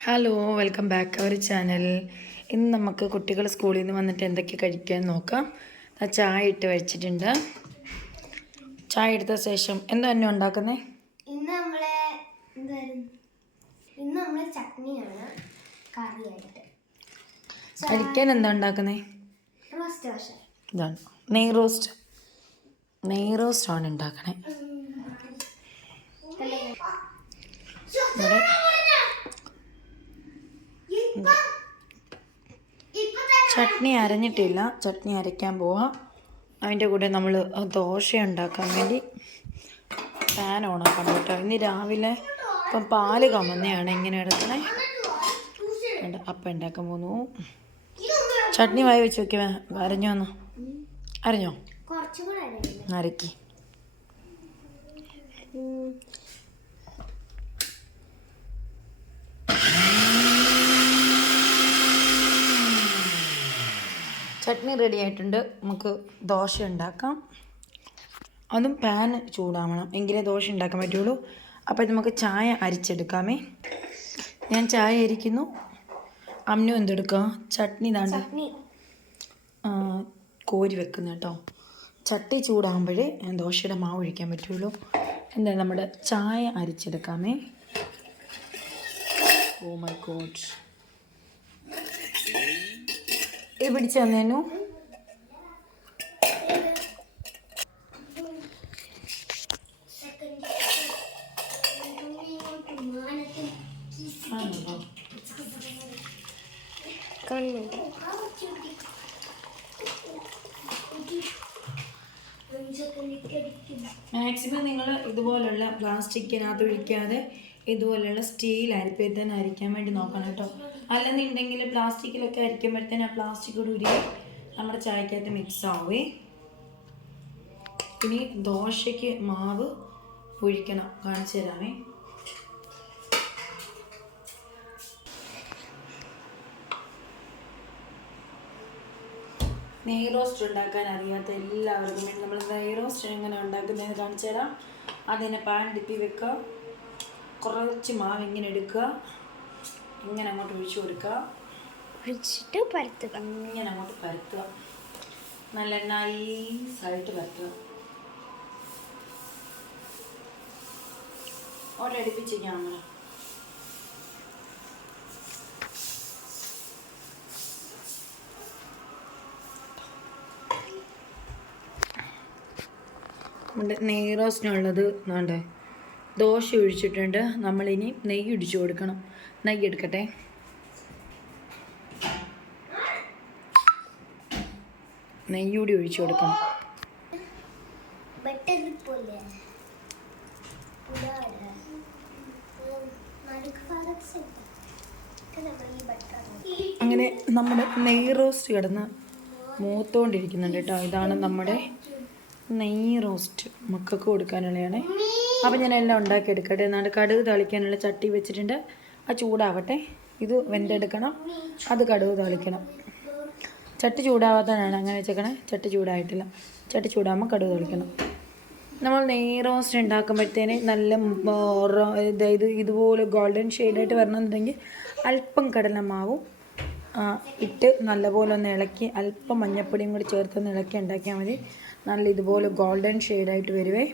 Hello welcome back our channel ഇന്ന് നമുക്ക് കുട്ടികൾ സ്കൂളിൽ നിന്ന് വന്നിട്ട് എന്തൊക്കെ കഴിക്കാൻ നോക്കാം. ചായ ഇട്ട് വെച്ചിട്ടുണ്ട്. ചായ എടുത്ത ശേഷം എന്താ തന്നെ ഉണ്ടാക്കുന്നേ? ഇന്ന് നമ്മളെ ഇന്ന് നമ്മളെ ചട്നിയാണ് കറിയായിട്ട്. കഴിക്കാൻ എന്താ ഉണ്ടാക്കുന്നേ? റോസ്റ്റ് പക്ഷേ. ഇതാണ്. നെയ് റോസ്റ്റ് നെയ് റോസ്റ്റ് ആണ് ഉണ്ടാക്കണേ. ചട്നി അരഞ്ഞിട്ടില്ല. ചട്നി അരയ്ക്കാൻ പോവാം. അതിന്റെ കൂടെ നമ്മൾ ദോശ ഉണ്ടാക്കാൻ വേണ്ടി പാൻ ഓണാക്കാൻ കേട്ടോ ഇന്ന് രാവിലെ ഇപ്പം പാൽ കമന്നെയാണ് ഇങ്ങനെ എടുക്കണേ. അപ്പം ഉണ്ടാക്കാൻ പോന്നു. ചട്നി വായി വെച്ച് നോക്കി അരഞ്ഞോ ഒന്ന്? അരഞ്ഞോ? അരക്കി. ചട്നി റെഡി ആയിട്ടുണ്ട്. നമുക്ക് ദോശ ഉണ്ടാക്കാം. അതും പാൻ ചൂടാവണം. എങ്കിലേ ദോശ ഉണ്ടാക്കാൻ പറ്റുള്ളൂ. അപ്പോൾ നമുക്ക് ചായ അരിച്ചെടുക്കാമേ. ഞാൻ ചായ അരിക്കുന്നു. അമ്മനും എന്തെടുക്കുക ചട്നി താണ്ട് കോരി വെക്കുന്ന കേട്ടോ. ചട്ടി ചൂടാകുമ്പോഴേ ദോശയുടെ മാവ് ഒഴിക്കാൻ പറ്റുള്ളൂ. എന്താ നമ്മുടെ ചായ അരിച്ചെടുക്കാമേ. ഓ മൈ ഗോഡ് ഇത് പിടിച്ചു തന്നേനു മാക്സിമം നിങ്ങൾ ഇതുപോലുള്ള പ്ലാസ്റ്റിക്കിനകത്ത് ഒഴിക്കാതെ ഇതുപോലുള്ള സ്റ്റീൽ അരിപ്പത്തിന് അരിക്കാൻ വേണ്ടി നോക്കണം കേട്ടോ. അല്ലെന്നുണ്ടെങ്കിൽ പ്ലാസ്റ്റിക്കിലൊക്കെ അരിക്കുമ്പോഴത്തേന് ആ പ്ലാസ്റ്റിക് കൂടി ഉരുകി നമ്മുടെ ചായക്കകത്ത് മിക്സ് ആവേ. ഇനി ദോശയ്ക്ക് മാവ് ഒഴിക്കണം കാണിച്ചു തരാമേ നെയ് റോസ്റ്റ് ഉണ്ടാക്കാൻ അറിയാത്ത എല്ലാവർക്കും നമ്മൾ നെയ് റോസ്റ്റ് എങ്ങനെ ഉണ്ടാക്കുന്നതെന്ന് കാണിച്ചു തരാം. അതിനെ പാൻ ഡിപ്പി വെക്കുക. കുറച്ച് മാവ് ഇങ്ങനെ എടുക്കുക. ഇങ്ങനെ അങ്ങോട്ട് ഒഴിച്ചു കൊടുക്കുക. ഒഴിച്ചിട്ട് പരത്തുക. ഇങ്ങനെ അങ്ങോട്ട് പരത്തുക. നല്ല നൈസായിട്ട് പരത്തുക. ഒരടുപ്പിച്ച് ക്യാമറ നമ്മുടെ നെയ് റോസ്റ്റിനുള്ളത് വേണ്ടേ ദോശ ഒഴിച്ചിട്ടുണ്ട്. നമ്മളിനി നെയ്യ് ഒഴിച്ചു കൊടുക്കണം. നെയ്യ് എടുക്കട്ടെ. നെയ്യ് കൂടി ഒഴിച്ചു കൊടുക്കണം. അങ്ങനെ നമ്മുടെ നെയ്യ് റോസ്റ്റ് കിടന്ന് മൂത്തുകൊണ്ടിരിക്കുന്നുണ്ട് കേട്ടോ. ഇതാണ് നമ്മുടെ നെയ്യ് റോസ്റ്റ്. മക്കൾക്ക് കൊടുക്കാനുള്ളതാണ്. അപ്പം ഞാൻ എല്ലാം ഉണ്ടാക്കി എടുക്കട്ടെ. എന്നാണ്ട് കടുക് തളിക്കാനുള്ള ചട്ടി വെച്ചിട്ടുണ്ട്. ആ ചൂടാവട്ടെ. ഇത് വെന്തെടുക്കണം. അത് കടുക് തളിക്കണം. ചട്ടി ചൂടാവാത്തതാണ് അങ്ങനെ വെച്ചേക്കണേ. ചട്ടി ചൂടായിട്ടില്ല. ചട്ടി ചൂടാകുമ്പോൾ കടുക് തളിക്കണം. നമ്മൾ നെയ് റോസ്റ്റ് ഉണ്ടാക്കുമ്പോഴത്തേന് നല്ല ഇതായത് ഇതുപോലെ ഗോൾഡൻ ഷെയ്ഡായിട്ട് വരണമെന്നുണ്ടെങ്കിൽ അല്പം കടലമാവും ഇട്ട് നല്ലപോലെ ഒന്ന് ഇളക്കി അല്പം മഞ്ഞപ്പൊടിയും കൂടി ചേർത്ത് ചേർത്തൊന്ന് ഇളക്കി ഉണ്ടാക്കിയാൽ മതി. നല്ല ഇതുപോലെ ഗോൾഡൻ ഷെയ്ഡായിട്ട് വരുവേ.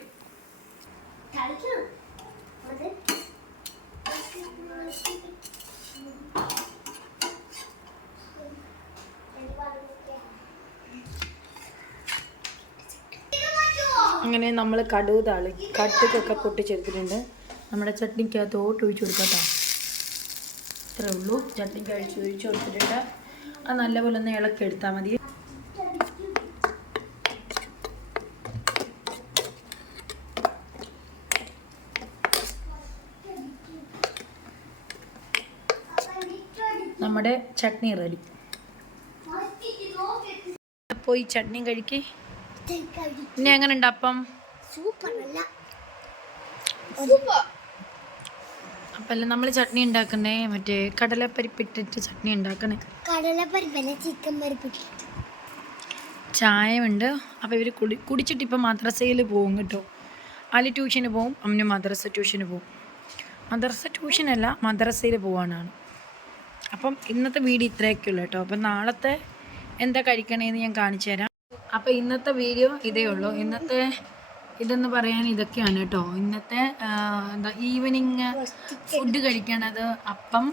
അങ്ങനെ നമ്മൾ കടുക് താളി കടുകൊക്കെ പൊട്ടിച്ചെടുത്തിട്ടുണ്ട്. നമ്മുടെ ചട്നിക്കകത്തോട്ട് ഒഴിച്ചു കൊടുക്കാം കേട്ടോ ഇത്രേ ഉള്ളൂ. ചട്നിക്ക് അഴിച്ച് ഒഴിച്ച് കൊടുത്തിട്ടുണ്ട്. അത് നല്ലപോലെ ഒന്ന് ഇളക്കി എടുത്താൽ മതി. നമ്മുടെ ചട്നി റെഡി. അപ്പോൾ ഈ ചട്നി കഴിക്കേ. ഇനി എങ്ങനെ ഉണ്ട് അപ്പം സൂപ്പർ. അല്ല അപ്പം അല്ല നമ്മൾ ചട്നി ഉണ്ടാക്കണേ മറ്റേ കടലപ്പരിപ്പിട്ടിട്ട് ചട്നി ഉണ്ടാക്കണേ കടലപ്പരിപ്പല്ല ചിക്കൻ പരിപ്പ് ചായയുണ്ട്. അപ്പോൾ ഇവർ കുടി കുടിച്ചിട്ട് ഇപ്പം മദ്രസയിൽ പോകും കേട്ടോ. അലി ട്യൂഷന് പോവും അമ്മന് മദ്രസ ട്യൂഷന് പോവും മദ്രസ ട്യൂഷനല്ല മദ്രസയിൽ പോവാനാണ്. അപ്പം ഇന്നത്തെ വീഡിയോ ഇത്രയൊക്കെ ഉള്ളൂ കേട്ടോ. അപ്പം നാളത്തെ എന്താ കഴിക്കണേന്ന് ഞാൻ കാണിച്ചു തരാം അപ്പം ഇന്നത്തെ വീഡിയോ ഇതേ ഉള്ളൂ. ഇന്നത്തെ ഇതെന്ന് പറയാൻ ഇതൊക്കെയാണ് കേട്ടോ. ഇന്നത്തെ എന്താ ഈവനിങ് ഫുഡ് കഴിക്കണത് അപ്പം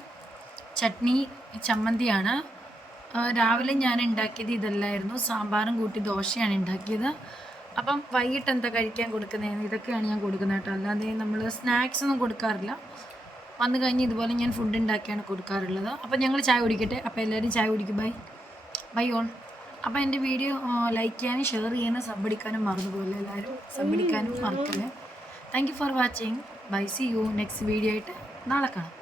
ചട്നി ചമ്മന്തിയാണ്. രാവിലെ ഞാൻ ഉണ്ടാക്കിയത് ഇതല്ലായിരുന്നു. സാമ്പാറും കൂട്ടി ദോശയാണ് ഉണ്ടാക്കിയത്. അപ്പം വൈകിട്ട് എന്താ കഴിക്കാൻ കൊടുക്കുന്നതെന്ന് ഇതൊക്കെയാണ് ഞാൻ കൊടുക്കുന്നത് കേട്ടോ. അല്ലാതെ നമ്മൾ സ്നാക്സ് ഒന്നും കൊടുക്കാറില്ല. വന്നു കഴിഞ്ഞ് ഇതുപോലെ ഞാൻ ഫുഡ് ഉണ്ടാക്കിയാണ് കൊടുക്കാറുള്ളത്. അപ്പം ഞങ്ങൾ ചായ കുടിക്കട്ടെ. അപ്പോൾ എല്ലാവരും ചായ കുടിക്കും. ബൈ ബൈ ഓൾ അപ്പോൾ എന്റെ വീഡിയോ ലൈക്ക് ചെയ്യാനും ഷെയർ ചെയ്യാനും സബ്ബടിക്കാനും മറന്നുപോലെ എല്ലാവരും സബ്ബടിക്കാനും മറക്കല്ലേ? Thank you for watching bye see you next video ആയിട്ട്. നാളെ കാണാം.